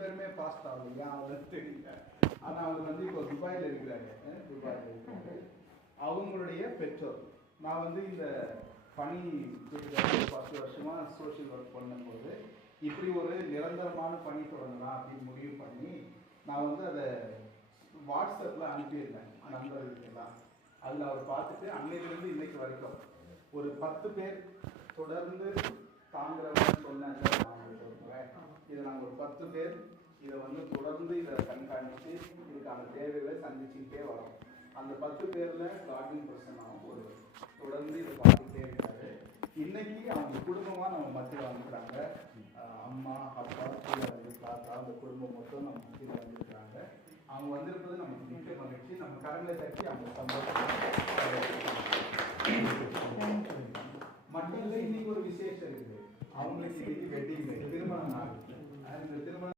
பேருமே பாஸ்ட் ஆகலையா அவங்களுக்கு தெரியல. ஆனால் அவர் வந்து இப்போ துபாயில் இருக்கிறாங்க. துபாயில் இருக்கிறாங்க. அவங்களுடைய பெற்றோர். நான் வந்து இந்த பணி 10 வருஷமாக சோஷியல் ஒர்க் பண்ணும்போது இப்படி ஒரு நிரந்தரமான பணி தொடங்கலாம் அப்படின்னு முடிவு பண்ணி நான் வந்து அதை வாட்ஸ்அப்பில் அனுப்பியிருந்தேன் நண்பர்களுக்கெல்லாம். அதில் அவர் பார்த்துட்டு அன்னையிலிருந்து இன்னைக்கு வரைக்கும் ஒரு 10 பேர் தொடர்ந்து தாங்கிறவங்க சொன்னாங்க. இதை நாங்கள் ஒரு 10 பேர் இதை வந்து தொடர்ந்து இதை கண்காணித்து இதுக்கான தேவைகளை சந்திச்சுக்கிட்டே வரோம். அந்த 10 பேரில் கார்டின் பர்சனாகவும் ஒரு தொடர்ந்து இதை பார்த்துக்கிட்டே இருக்காரு. இன்னைக்கு அவங்க குடும்பமாக நம்ம மத்தியில் வந்துக்கிறாங்க. அம்மா அப்பா கீழே வந்து தாத்தா அந்த குடும்பம் மொத்தம் நம்ம மத்தியில் வந்துருக்கிறாங்க. அவங்க வந்திருப்பது நமக்கு மிக்க மகிழ்ச்சி. நம்ம கரங்களை தட்டி அவங்க சந்தோஷம். மட்டும் இல்லை, இன்னைக்கு ஒரு விசேஷம் இருக்குது. அவங்களுக்கு இன்னைக்கு வெட்டிங் திருமண நாள். இந்த திருமணம்